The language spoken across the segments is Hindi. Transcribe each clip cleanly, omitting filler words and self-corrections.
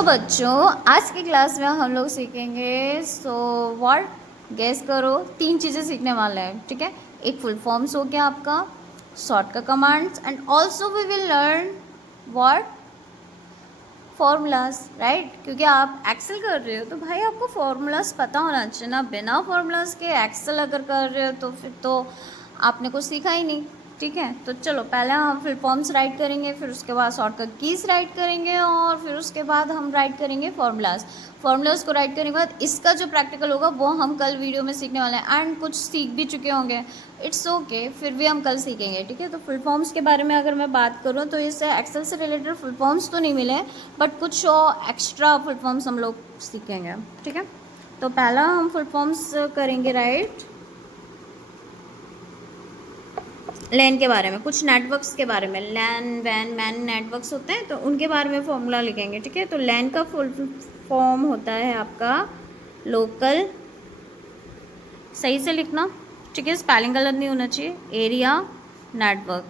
तो बच्चों आज की क्लास में हम लोग सीखेंगे व्हाट गेस करो। 3 चीज़ें सीखने वाले हैं, ठीक है। एक फुल फॉर्म्स हो गया आपका, शॉर्ट का commands, and also we will learn what formulas, right. क्योंकि आप एक्सेल कर रहे हो तो भाई आपको फॉर्मूलाज पता होना चाहिए ना। बिना फॉर्मूलाज के एक्सेल अगर कर रहे हो तो फिर तो आपने कुछ सीखा ही नहीं, ठीक है। तो चलो पहले हम फुल फॉर्म्स राइट करेंगे, फिर उसके बाद शॉर्टकट कीज राइट करेंगे, और फिर उसके बाद हम राइट करेंगे फॉर्मूलाज। फॉर्मूलाज को राइट करने के बाद इसका जो प्रैक्टिकल होगा वो हम कल वीडियो में सीखने वाले हैं, एंड कुछ सीख भी चुके होंगे, इट्स ओके, फिर भी हम कल सीखेंगे, ठीक है। तो फुल फॉर्म्स के बारे में अगर मैं बात करूँ तो इससे एक्सेल से रिलेटेड फुल फॉर्म्स तो नहीं मिले, बट कुछ एक्स्ट्रा फुल फॉर्म्स हम लोग सीखेंगे, ठीक है। तो पहला हम फुल फॉर्म्स करेंगे राइट लैन के बारे में, कुछ नेटवर्क्स के बारे में। लैन वैन मैन नेटवर्क्स होते हैं तो उनके बारे में फॉर्मूला लिखेंगे, ठीक है। तो लैन का फुल फॉर्म होता है आपका लोकल, सही से लिखना, ठीक है, स्पेलिंग गलत नहीं होना चाहिए, एरिया नेटवर्क।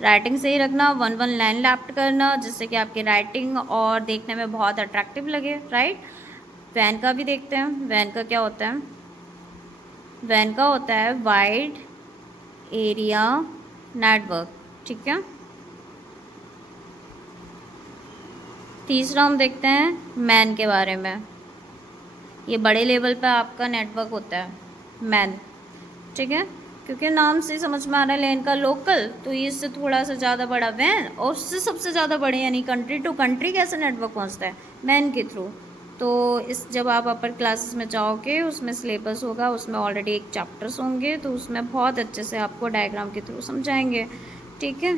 राइटिंग सही रखना, 1 लाइन लेफ्ट करना जिससे कि आपकी राइटिंग और देखने में बहुत अट्रैक्टिव लगे, राइट। वैन का भी देखते हैं, वैन का क्या होता है। वैन का होता है वाइड एरिया नेटवर्क, ठीक है। तीसरा हम देखते हैं मैन के बारे में। ये बड़े लेवल पे आपका नेटवर्क होता है मैन, ठीक है। क्योंकि नाम से समझ में आ रहा है लैन का लोकल, तो ये इससे थोड़ा सा ज़्यादा बड़ा वैन, और उससे सबसे ज़्यादा बड़े यानी कंट्री टू कंट्री कैसे नेटवर्क पहुंचता है, मैन के थ्रू। तो इस जब आप अपर क्लासेस में जाओगे उसमें सिलेबस होगा, उसमें ऑलरेडी एक चैप्टर्स होंगे, तो उसमें बहुत अच्छे से आपको डायग्राम के थ्रू समझाएंगे, ठीक है।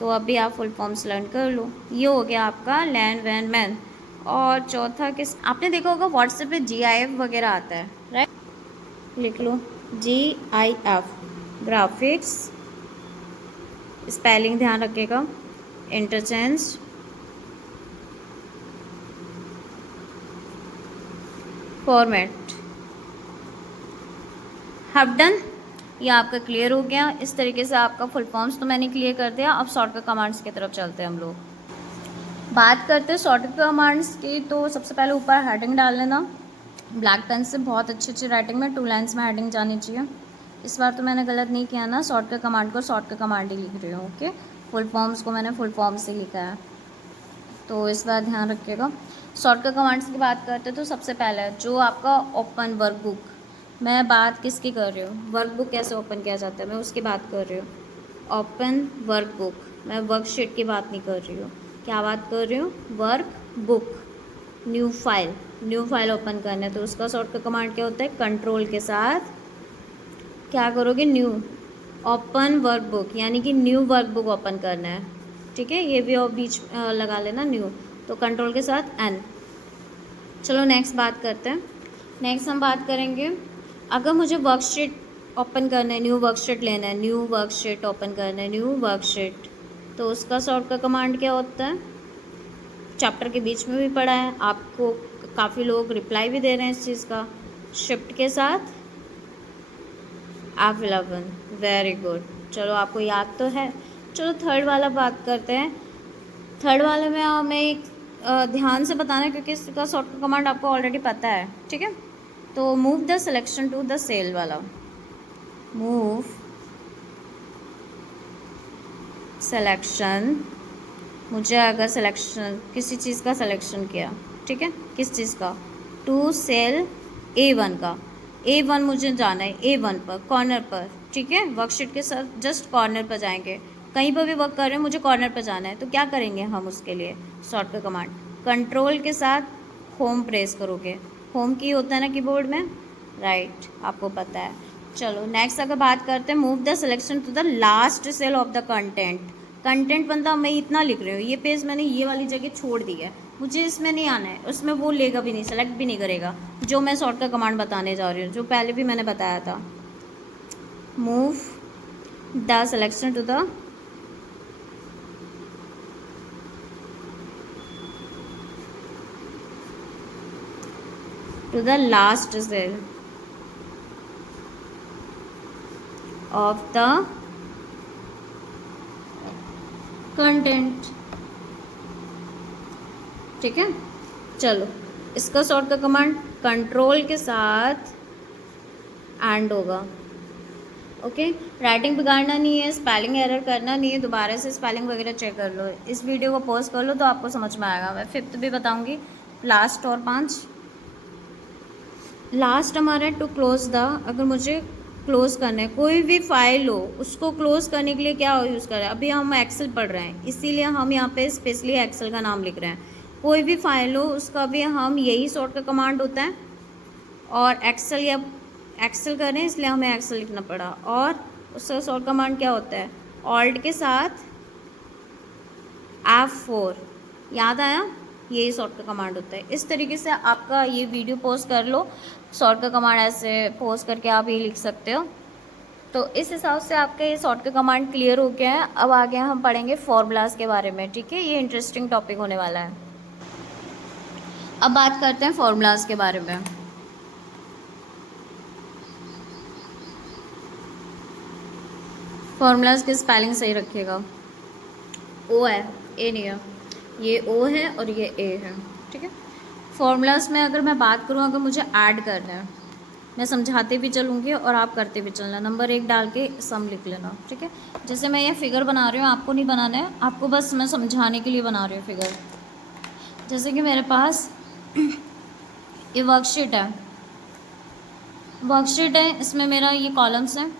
तो अभी आप फुल फॉर्म्स लर्न कर लो। ये हो गया आपका लैन वैन मैन। और चौथा किस, आपने देखा होगा व्हाट्सएप पे GIF वगैरह आता है, राइट, लिख लो GIF, ग्राफिक्स, स्पेलिंग ध्यान रखिएगा, इंटरचेंज, फॉर्मेट, हैव डन। ये आपका क्लियर हो गया। इस तरीके से आपका फुल फॉर्म्स तो मैंने क्लियर कर दिया। अब शॉर्टकट कमांड्स की तरफ चलते हैं हम लोग। बात करते हैं शॉर्टकट कमांड्स की, तो सबसे पहले ऊपर हेडिंग डाल लेना ब्लैक पेन से, बहुत अच्छी राइटिंग में 2 लाइन्स में हेडिंग जानी चाहिए। इस बार तो मैंने गलत नहीं किया ना, शॉर्टकट कमांड को शॉर्टकट कमांड ही लिख रही हूँ, ओके। फुल फॉर्म्स को मैंने फुल फॉर्म से लिखा है, तो इस बार ध्यान रखिएगा। शॉर्टकट कमांड्स की बात करते हैं तो सबसे पहले जो आपका ओपन वर्कबुक, मैं बात किसकी कर रही हूँ, वर्कबुक कैसे ओपन किया जाता है मैं उसकी बात कर रही हूँ। ओपन वर्कबुक, मैं वर्कशीट की बात नहीं कर रही हूँ। क्या बात कर रही हूँ, वर्कबुक। न्यू फाइल ओपन करना है तो उसका शॉर्टकट कमांड क्या होता है, कंट्रोल के साथ क्या करोगे, न्यू, ओपन वर्कबुक, यानी कि न्यू वर्कबुक ओपन करना है, ठीक है। ये भी और बीच लगा लेना न्यू, तो कंट्रोल के साथ N। चलो नेक्स्ट बात करते हैं। नेक्स्ट हम बात करेंगे, अगर मुझे वर्कशीट ओपन करना है, न्यू वर्कशीट लेना है, न्यू वर्कशीट ओपन करना है, न्यू वर्कशीट, तो उसका शॉर्टकट कमांड क्या होता है, चैप्टर के बीच में भी पढ़ा है आपको, काफ़ी लोग रिप्लाई भी दे रहे हैं इस चीज़ का, शिफ्ट के साथ F11, वेरी गुड। चलो आपको याद तो है। चलो थर्ड वाला बात करते हैं। थर्ड वाले में हमें एक ध्यान से बताना है क्योंकि इसका शॉर्टकट कमांड आपको ऑलरेडी पता है, ठीक है। तो move the selection to the cell वाला, मूव सिलेक्शन, मुझे अगर सिलेक्शन किसी चीज़ का सिलेक्शन किया, ठीक है, किस चीज़ का, टू सेल A1 का, A1 मुझे जाना है, A1 पर कॉर्नर पर, ठीक है। वर्कशीट के साथ जस्ट कॉर्नर पर जाएंगे, कहीं पर भी वर्क कर रहे हैं मुझे कॉर्नर पर जाना है, तो क्या करेंगे हम उसके लिए, शॉर्टकट कमांड कंट्रोल के साथ होम प्रेस करोगे, होम की होता है ना कीबोर्ड में, राइट, आपको पता है। चलो नेक्स्ट अगर बात करते हैं, move the selection to the last cell of the content बनता, मैं इतना लिख रही हूँ, ये पेज मैंने ये वाली जगह छोड़ दी है, मुझे इसमें नहीं आना है, उसमें वो लेगा भी नहीं, सेलेक्ट भी नहीं करेगा, जो मैं शॉर्टकट कमांड बताने जा रही हूँ, जो पहले भी मैंने बताया था। Move the selection to the last cell of the content, ठीक है। चलो, इसका सॉर्ट का कमांड कंट्रोल के साथ एंड होगा। ओके, राइटिंग बिगाड़ना नहीं है, स्पेलिंग एरर करना नहीं है, दोबारा से स्पेलिंग वगैरह चेक कर लो, इस वीडियो को पॉज कर लो तो आपको समझ में आएगा। मैं 5th भी बताऊंगी, लास्ट और 5। लास्ट हमारा टू क्लोज द, अगर मुझे क्लोज करना है कोई भी फाइल हो उसको क्लोज करने के लिए क्या यूज़ कर रहे हैं, अभी हम एक्सेल पढ़ रहे हैं इसीलिए हम यहाँ पे स्पेशली एक्सेल का नाम लिख रहे हैं। कोई भी फाइल हो उसका भी हम यही सॉर्ट का कमांड होता है, और एक्सेल या एक्सेल कर रहे हैं इसलिए हमें एक्सेल लिखना पड़ा, और उसका सॉर्ट कमांड क्या होता है, ऑल्ट के साथ F4। याद आया, यही शॉर्ट का कमांड होता है। इस तरीके से आपका ये वीडियो पोस्ट कर लो, शॉर्ट का कमांड ऐसे पोस्ट करके आप ये लिख सकते हो। तो इस हिसाब से आपका ये शॉर्ट का कमांड क्लियर हो गया है। अब आगे हम पढ़ेंगे फॉर्मूलाज के बारे में, ठीक है, ये इंटरेस्टिंग टॉपिक होने वाला है। अब बात करते हैं फॉर्मूलाज के बारे में। फॉर्मूलाज की स्पेलिंग सही रखिएगा, ओ है, ए नहीं है, ये ओ है और ये ए है, ठीक है। फॉर्मूलाज में अगर मैं बात करूँ, अगर मुझे ऐड करना है, मैं समझाते भी चलूँगी और आप करते भी चलना, नंबर 1 डाल के सम लिख लेना, ठीक है। जैसे मैं ये फिगर बना रही हूँ, आपको नहीं बनाना है, आपको बस मैं समझाने के लिए बना रही हूँ फिगर। जैसे कि मेरे पास ये वर्कशीट है, इसमें मेरा ये कॉलम्स हैं,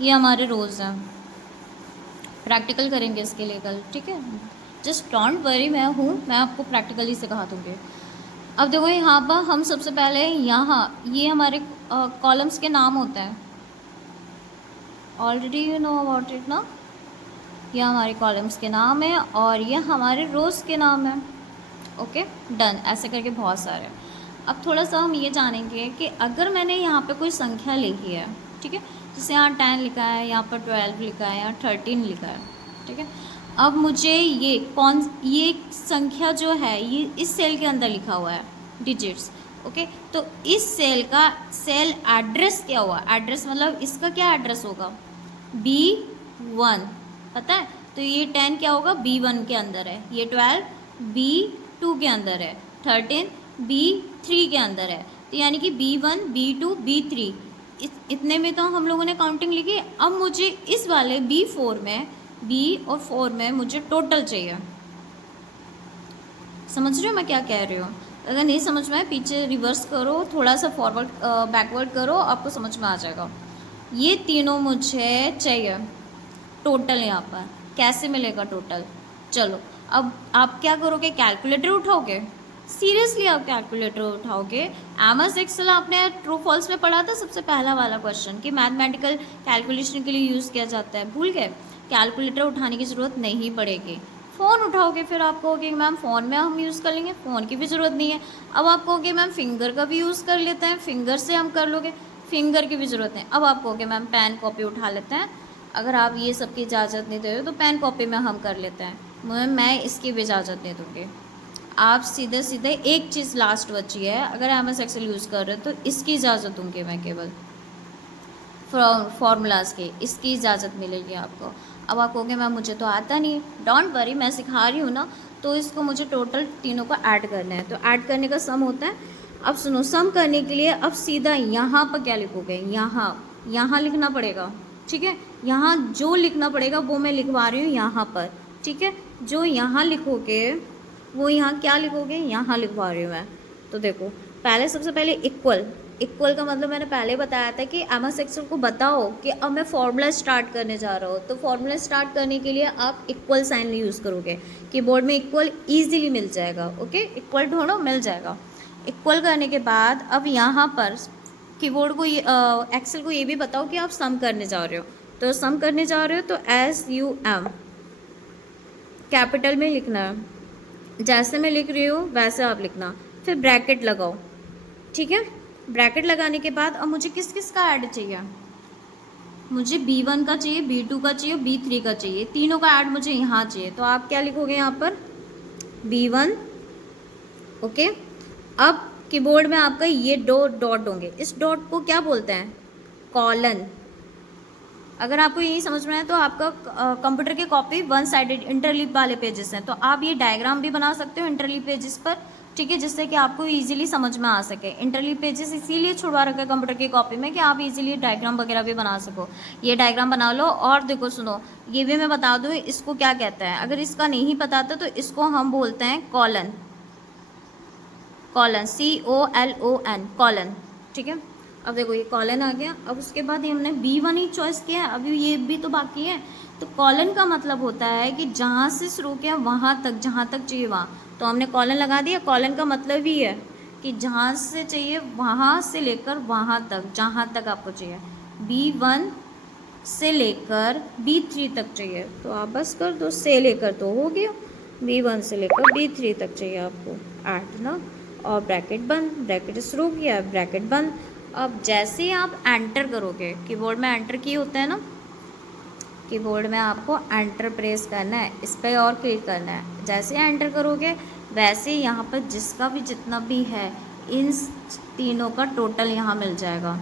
ये हमारे रोज़ हैं। प्रैक्टिकल करेंगे इसके लिए कल, ठीक है, जस्ट डोंट वरी, मैं आपको प्रैक्टिकली सिखा दूँगी। अब देखो यहाँ पर हम सबसे पहले यहाँ ये हमारे कॉलम्स के नाम होते हैं, already you know about it ना, ये हमारे कॉलम्स के नाम है और ये हमारे रोज़ के नाम है। ओके डन, ऐसे करके बहुत सारे। अब थोड़ा सा हम ये जानेंगे कि अगर मैंने यहाँ पे कोई संख्या लिखी है, ठीक है, जैसे यहाँ 10 लिखा है, यहाँ पर 12 लिखा है, यहाँ 13 लिखा है, ठीक है। अब मुझे ये संख्या जो है ये इस सेल के अंदर लिखा हुआ है, डिजिट्स, ओके। तो इस सेल का सेल एड्रेस क्या हुआ, एड्रेस मतलब इसका क्या एड्रेस होगा, B1, पता है, तो ये 10 क्या होगा, B1 के अंदर है, ये 12 B2 के अंदर है, 13 B3 के अंदर है, तो यानी कि B1 B2 B3 इतने में तो हम लोगों ने काउंटिंग लिखी। अब मुझे इस वाले B4 में, B और 4 में मुझे टोटल चाहिए। समझ रहे हो मैं क्या कह रही हूँ, अगर नहीं समझ में आए पीछे रिवर्स करो, थोड़ा सा फॉरवर्ड बैकवर्ड करो, आपको समझ में आ जाएगा। ये तीनों मुझे चाहिए टोटल, यहाँ पर कैसे मिलेगा टोटल, चलो अब आप क्या करोगे, कैलकुलेटर उठाओगे, सीरियसली आप कैलकुलेटर उठाओगे। एमएस एक्सेल आपने ट्रू फॉल्स में पढ़ा था, सबसे पहला वाला क्वेश्चन कि मैथमेटिकल कैलकुलेशन के लिए यूज़ किया जाता है, भूल गए, कैलकुलेटर उठाने की ज़रूरत नहीं पड़ेगी। फ़ोन उठाओगे, फिर आप कहोगे मैम फ़ोन में हम यूज़ कर लेंगे, फ़ोन की भी ज़रूरत नहीं है। अब आप कहोगे मैम फिंगर का भी यूज़ कर लेते हैं, फिंगर से हम कर लोगे, फिंगर की भी ज़रूरत नहीं। अब आप कहोगे मैम पेन कॉपी उठा लेते हैं, अगर आप ये सब की इजाज़त नहीं दे रहे हो तो पेन कॉपी में हम कर लेते हैं, मैं इसकी भी इजाज़त दे दूँगी। आप सीधे सीधे एक चीज़ लास्ट बची है, अगर एमएस एक्सेल यूज़ कर रहे हो तो इसकी इजाज़त दूँगी मैं, केवल फॉर्मूलाज की इसकी इजाज़त मिलेगी आपको। अब आप कहोगे मैम मुझे तो आता नहीं, डोंट वरी, मैं सिखा रही हूँ ना, तो इसको मुझे टोटल तीनों को ऐड करना है, तो ऐड करने का सम होता है। अब सुनो, सम करने के लिए अब सीधा यहाँ पर क्या लिखोगे, यहाँ लिखना पड़ेगा, ठीक है, यहाँ जो लिखना पड़ेगा वो मैं लिखवा रही हूँ यहाँ पर, ठीक है, जो यहाँ लिखोगे वो यहाँ क्या लिखोगे, यहाँ लिखवा रही हूँ मैं। तो देखो पहले सबसे पहले इक्वल का मतलब मैंने पहले बताया था कि एमएस एक्सेल को बताओ कि अब मैं फॉर्मूला स्टार्ट करने जा रहा हूँ, तो फॉर्मूला स्टार्ट करने के लिए आप इक्वल साइन यूज़ करोगे, कीबोर्ड में इक्वल ईजिली मिल जाएगा, ओके, इक्वल ढूंढो मिल जाएगा। इक्वल करने के बाद अब यहाँ पर कीबोर्ड को एक्सेल को ये भी बताओ कि आप सम करने जा रहे हो, तो सम करने जा रहे हो तो SUM कैपिटल में लिखना है, जैसे मैं लिख रही हूँ वैसे आप लिखना, फिर ब्रैकेट लगाओ, ठीक है। ब्रैकेट लगाने के बाद अब मुझे किस किस का ऐड चाहिए, मुझे B1 का चाहिए, B2 का चाहिए, B3 का चाहिए, तीनों का ऐड मुझे यहाँ चाहिए, तो आप क्या लिखोगे यहाँ पर B1, ओके। अब कीबोर्ड में आपका ये दो डॉट होंगे, इस डॉट को क्या बोलते हैं, कॉलन, अगर आपको यही समझ में आए तो आपका कंप्यूटर की कॉपी वन साइडेड इंटरलीव वाले पेजेस हैं, तो आप ये डायग्राम भी बना सकते हो इंटरलीव पेजेस पर, ठीक है, जिससे कि आपको इजीली समझ में आ सके। इंटरलीव पेजेस इसीलिए छुड़वा रखा है कंप्यूटर की कॉपी में कि आप इजीली डायग्राम वगैरह भी बना सको। ये डायग्राम बना लो। और देखो सुनो, ये भी मैं बता दूँ इसको क्या कहते हैं, अगर इसका नहीं पता था तो इसको हम बोलते हैं कॉलन, कॉलन COLON कॉलन, ठीक है। अब देखो ये कॉलन आ गया। अब उसके बाद ये हमने B1 ही चॉइस किया है, अभी ये भी तो बाकी है। तो कॉलन का मतलब होता है कि जहाँ से शुरू किया वहाँ तक, जहाँ तक चाहिए वहाँ, तो हमने कॉलन लगा दिया। कॉलन का मतलब ही है कि जहाँ से चाहिए वहाँ से लेकर वहाँ तक, जहाँ तक आपको चाहिए। B1 से लेकर B3 तक चाहिए तो आप बस कर दो, से लेकर तो हो गया, B1 से लेकर B3 तक चाहिए आपको, ऐड ना, और ब्रैकेट बंद, ब्रैकेट शुरू किया, ब्रैकेट बंद। अब जैसे ही आप एंटर करोगे, कीबोर्ड में एंटर की होता है ना, कीबोर्ड में आपको एंटर प्रेस करना है, इस पर और क्लिक करना है। जैसे एंटर करोगे वैसे ही यहाँ पर जिसका भी जितना भी है इन तीनों का टोटल यहाँ मिल जाएगा,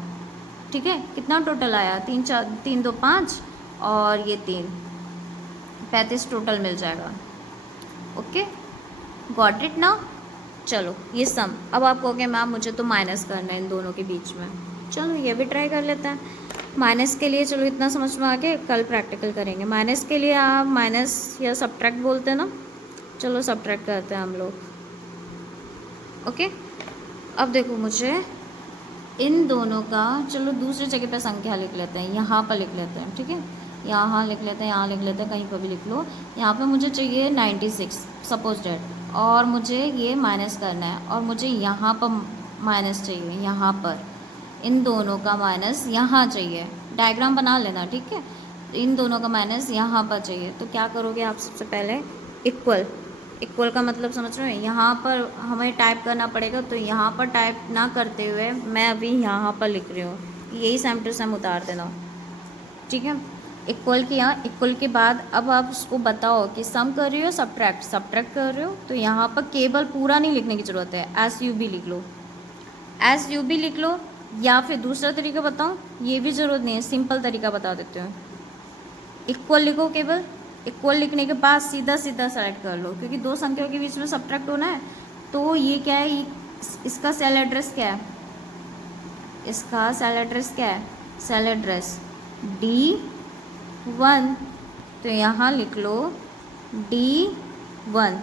ठीक है। कितना टोटल आया, 3 2 5 और ये 3 35 टोटल मिल जाएगा। ओके, गॉट इट ना। चलो ये सम, अब आप कहोगे मैम मुझे तो माइनस करना है इन दोनों के बीच में, चलो ये भी ट्राई कर लेते हैं। माइनस के लिए चलो इतना समझ में आ गया, कल प्रैक्टिकल करेंगे। माइनस के लिए आप माइनस या सब्ट्रैक्ट बोलते हैं ना, चलो सब्ट्रैक्ट करते हैं हम लोग। ओके, अब देखो मुझे इन दोनों का, चलो दूसरी जगह पे संख्या लिख लेते हैं, यहाँ पर लिख लेते हैं, ठीक है, यहाँ लिख लेते हैं, यहाँ लिख लेते हैं, कहीं पर भी लिख लो। यहाँ पे मुझे चाहिए 96 सपोज डेट, और मुझे ये माइनस करना है, और मुझे यहाँ पर माइनस चाहिए, यहाँ पर इन दोनों का माइनस यहाँ चाहिए। डायग्राम बना लेना, ठीक है। इन दोनों का माइनस यहाँ पर चाहिए, तो क्या करोगे आप, सबसे पहले इक्वल, इक्वल का मतलब समझ रहे हो, यहाँ पर हमें टाइप करना पड़ेगा, तो यहाँ पर टाइप ना करते हुए मैं अभी यहाँ पर लिख रही हूँ, यही सेम टू सेम उतार देना, ठीक है। इक्वल किया, इक्वल के बाद अब आप उसको बताओ कि सम कर रही हो सब्ट्रैक्ट, सब्ट्रैक्ट कर रहे हो, तो यहाँ पर केवल पूरा नहीं लिखने की ज़रूरत है, SUB लिख लो, SUB लिख लो। या फिर दूसरा तरीका बताऊँ, ये भी ज़रूरत नहीं है, सिंपल तरीका बता देते हो। इक्वल लिखो, केवल इक्वल लिखने के बाद सीधा सीधा सेलेक्ट कर लो, क्योंकि दो संख्याओं के बीच में सब्ट्रैक्ट होना है। तो ये क्या है, इसका सेल एड्रेस क्या है, इसका सेल एड्रेस क्या है, सेल एड्रेस D1, तो यहाँ लिख लो D1,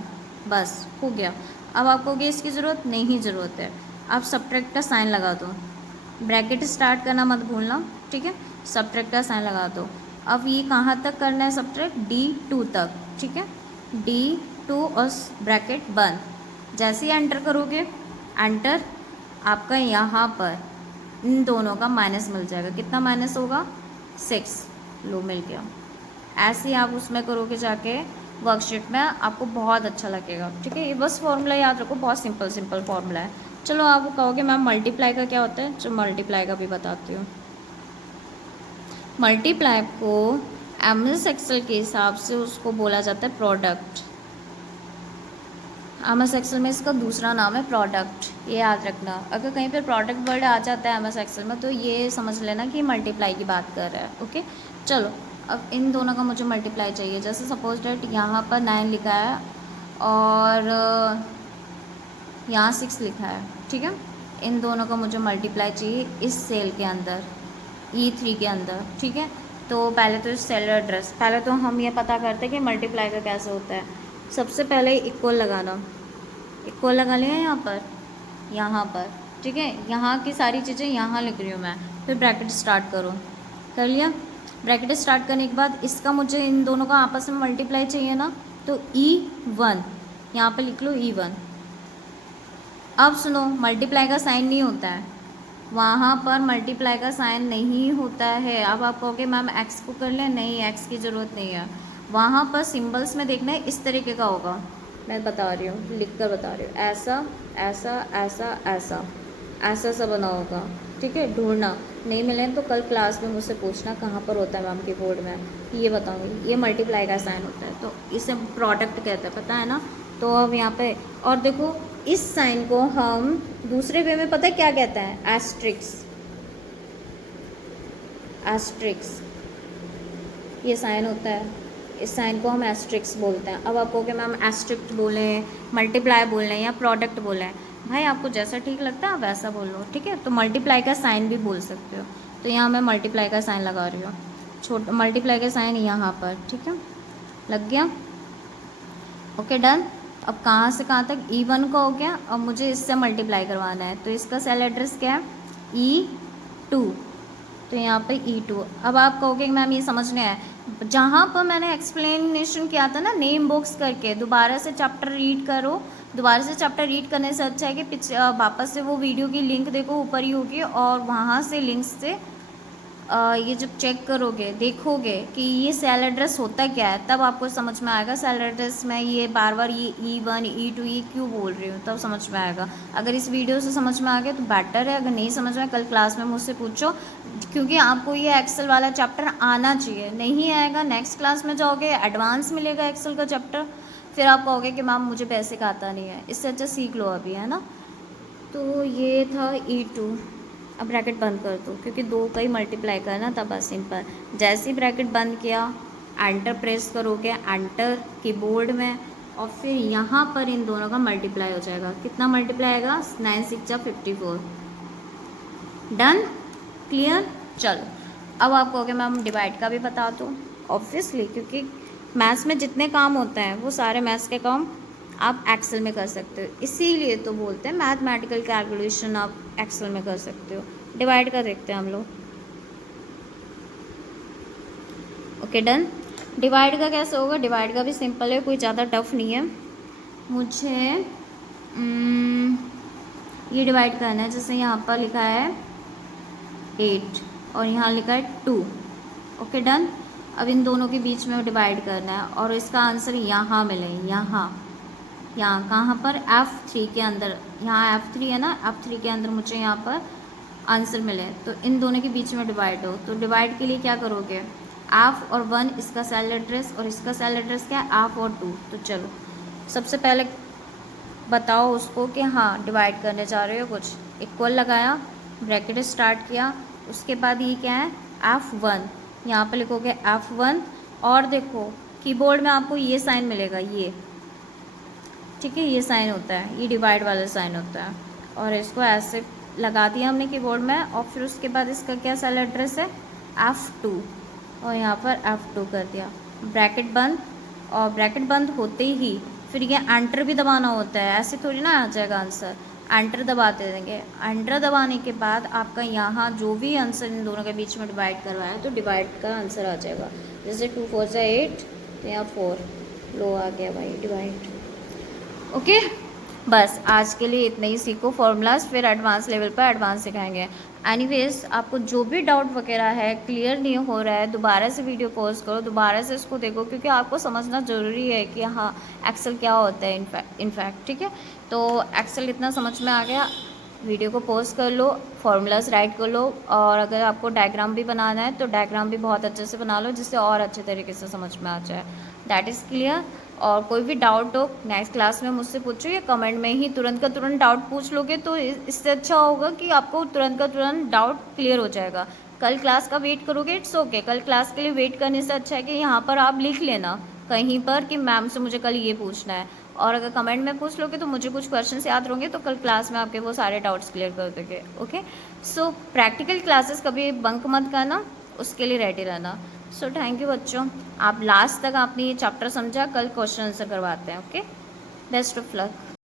बस हो गया। अब आपको इसकी ज़रूरत नहीं, ज़रूरत है, आप सब्ट्रैक्ट का साइन लगा दो, ब्रैकेट स्टार्ट करना मत भूलना, ठीक है, सब्ट्रैक्ट का साइन लगा दो। अब ये कहाँ तक करना है सब्ट्रैक्ट, D2 तक, ठीक है, D2 और ब्रैकेट बंद। जैसे ही एंटर करोगे, एंटर, आपका यहाँ पर इन दोनों का माइनस मिल जाएगा। कितना माइनस होगा, 6, लो मिल गया। ऐसे ही आप उसमें करोगे जाके वर्कशीट में, आपको बहुत अच्छा लगेगा, ठीक है। ये बस फॉर्मूला याद रखो, बहुत सिंपल सिंपल फॉर्मूला है। चलो आप कहोगे मैम मल्टीप्लाई का क्या होता है, जो मल्टीप्लाई का भी बताती हूँ। मल्टीप्लाई को MS एक्सेल के हिसाब से उसको बोला जाता है प्रोडक्ट। MS एक्सेल में इसका दूसरा नाम है प्रोडक्ट, ये याद रखना। अगर कहीं पर प्रोडक्ट वर्ड आ जाता है MS एक्सेल में, तो ये समझ लेना कि मल्टीप्लाई की बात कर रहा है। ओके, चलो अब इन दोनों का मुझे मल्टीप्लाई चाहिए। जैसे सपोज डेट यहाँ पर 9 लिखा है और यहाँ 6 लिखा है, ठीक है। इन दोनों का मुझे मल्टीप्लाई चाहिए इस सेल के अंदर, E3 के अंदर, ठीक है। तो पहले तो सेल एड्रेस, पहले तो हम ये पता करते हैं कि मल्टीप्लाई का कैसे होता है। सबसे पहले इक्वल लगाना, इक्वल लगा लिया यहाँ पर, ठीक है। यहाँ की सारी चीज़ें यहाँ लिख रही हूँ मैं, फिर ब्रैकेट स्टार्ट करो, कर लिया। ब्रैकेट स्टार्ट करने के बाद इसका मुझे इन दोनों का आपस में मल्टीप्लाई चाहिए ना, तो E1 यहाँ पर लिख लो, E1। अब सुनो, मल्टीप्लाई का साइन नहीं होता है वहाँ पर, मल्टीप्लाई का साइन नहीं होता है। अब आप कहोगे मैम एक्स को कर लें, नहीं एक्स की ज़रूरत नहीं है। वहाँ पर सिंबल्स में देखना है, इस तरीके का होगा, मैं बता रही हूँ, लिख कर बता रही हूँ, ऐसा ऐसा ऐसा ऐसा ऐसा सा बना होगा, ठीक है। ढूंढना, नहीं मिले तो कल क्लास में मुझसे पूछना कहाँ पर होता है मैम की बोर्ड में, ये बताऊँगी। ये मल्टीप्लाई का साइन होता है, तो इसे प्रोडक्ट कहते हैं, पता है ना। तो अब यहाँ पे और देखो, इस साइन को हम दूसरे वे में पता है क्या कहते हैं, एस्ट्रिक्स, एस्ट्रिक्स, ये साइन होता है, इस साइन को हम एस्ट्रिक्स बोलते हैं। अब आप कहोगे मैम एस्ट्रिक्ट बोलें, मल्टीप्लाई बोलें या प्रोडक्ट बोलें, भाई आपको जैसा ठीक लगता है आप वैसा बोल लो, ठीक है। तो मल्टीप्लाई का साइन भी बोल सकते हो, तो यहाँ मैं मल्टीप्लाई का साइन लगा रही हूँ, छोटा मल्टीप्लाई का साइन यहाँ पर, ठीक है, लग गया, ओके डन। अब कहाँ से कहाँ तक E1 का हो गया, अब मुझे इससे मल्टीप्लाई करवाना है, तो इसका सेल एड्रेस क्या है E2, तो यहाँ पे E2। अब आप कहोगे कि मैम ये समझने आया, जहाँ पर मैंने एक्सप्लेनेशन किया था ना नेम बॉक्स करके, दोबारा से चैप्टर रीड करो, दोबारा से चैप्टर रीड करने से अच्छा है कि वापस से वो वीडियो की लिंक देखो, ऊपर ही होगी, और वहाँ से लिंक से ये जब चेक करोगे देखोगे कि ये सेल एड्रेस होता क्या है, तब आपको समझ में आएगा सेल एड्रेस में ये बार बार ये E1 E2 ये क्यों बोल रही हूँ, तब समझ में आएगा। अगर इस वीडियो से समझ में आ गया तो बेटर है, अगर नहीं समझ में कल क्लास में मुझसे पूछो, क्योंकि आपको ये एक्सेल वाला चैप्टर आना चाहिए। नहीं आएगा नेक्स्ट क्लास में जाओगे एडवांस मिलेगा एक्सेल का चैप्टर, फिर आप कहोगे कि मैम मुझे बेसिक का आता नहीं है, इससे अच्छा सीख लो अभी, है ना। तो ये था E2। अब ब्रैकेट बंद कर दो, क्योंकि दो का ही मल्टीप्लाई करना था बस सिंपल। जैसे ही ब्रैकेट बंद किया, एंटर प्रेस करोगे, एंटर कीबोर्ड में, और फिर यहाँ पर इन दोनों का मल्टीप्लाई हो जाएगा। कितना मल्टीप्लाई आएगा, 9 6 जा 54, डन, क्लियर। चलो अब आप कहोगे मैम डिवाइड का भी बता दो, ऑब्वियसली क्योंकि मैथ्स में जितने काम होते हैं वो सारे मैथ्स के काम आप एक्सेल में कर सकते हो, इसीलिए तो बोलते हैं मैथमेटिकल कैलकुलेशन आप एक्सेल में कर सकते हो। डिवाइड का देखते हैं हम लोग, ओके डन। डिवाइड का कैसे होगा, डिवाइड का भी सिंपल है, कोई ज़्यादा टफ नहीं है। मुझे ये डिवाइड करना है, जैसे यहाँ पर लिखा है 8 और यहाँ लिखा है 2, ओके डन। अब इन दोनों के बीच में डिवाइड करना है और इसका आंसर यहाँ मिले, यहाँ कहाँ पर F3 के अंदर, यहाँ F3 है ना, F3 के अंदर मुझे यहाँ पर आंसर मिले, तो इन दोनों के बीच में डिवाइड हो। तो डिवाइड के लिए क्या करोगे, F और 1 इसका सेल एड्रेस और इसका सेल एड्रेस क्या है F और 2। तो चलो सबसे पहले बताओ उसको कि हाँ डिवाइड करने जा रहे हो, कुछ इक्वल लगाया, ब्रैकेट स्टार्ट किया, उसके बाद ये क्या है F1, यहाँ पर लिखोगे F1, और देखो कीबोर्ड में आपको ये साइन मिलेगा, ये ठीक है, ये साइन होता है, ये डिवाइड वाला साइन होता है, और इसको ऐसे लगा दिया हमने कीबोर्ड में, और फिर उसके बाद इसका क्या सेल एड्रेस है F2, और यहाँ पर F2 कर दिया, ब्रैकेट बंद, और ब्रैकेट बंद होते ही फिर ये एंटर भी दबाना होता है, ऐसे थोड़ी ना आ जाएगा आंसर, एंटर दबाते देंगे। एंटर दबाने के बाद आपका यहाँ जो भी आंसर इन दोनों के बीच में डिवाइड करवाया है तो डिवाइड का आंसर आ जाएगा। जैसे 2 4 जा 8, तो यहाँ 4 लो आ गया भाई डिवाइड, ओके। बस आज के लिए इतना ही सीखो फॉर्मूलाज, फिर एडवांस लेवल पर एडवांस सिखाएंगे। एनीवेज आपको जो भी डाउट वगैरह है क्लियर नहीं हो रहा है, दोबारा से वीडियो पॉज करो, दोबारा से इसको देखो, क्योंकि आपको समझना ज़रूरी है कि हाँ एक्सेल क्या होता है इनफैक्ट, ठीक है। तो एक्सेल इतना समझ में आ गया, वीडियो को पॉज कर लो, फार्मूलाज राइट कर लो, और अगर आपको डायग्राम भी बनाना है तो डायग्राम भी बहुत अच्छे से बना लो, जिससे और अच्छे तरीके से समझ में आ जाए। That is clear. और कोई भी डाउट हो नेक्स्ट क्लास में मुझसे पूछो, या कमेंट में ही तुरंत का तुरंत डाउट पूछ लोगे तो इससे अच्छा होगा कि आपको तुरंत का तुरंत डाउट क्लियर हो जाएगा। कल क्लास का वेट करोगे इट्स ओके, कल क्लास के लिए वेट करने से अच्छा है कि यहाँ पर आप लिख लेना कहीं पर कि मैम से मुझे कल ये पूछना है, और अगर कमेंट में पूछ लोगे तो मुझे कुछ क्वेश्चंस याद होंगे, तो कल क्लास में आपके वो सारे डाउट्स क्लियर कर दोगे, ओके। सो प्रैक्टिकल क्लासेस कभी बंक मत करना, उसके लिए रेडी रहना। सो थैंक यू बच्चों, आप लास्ट तक आपने ये चैप्टर समझा, कल क्वेश्चन आंसर करवाते हैं, ओके। Best of luck.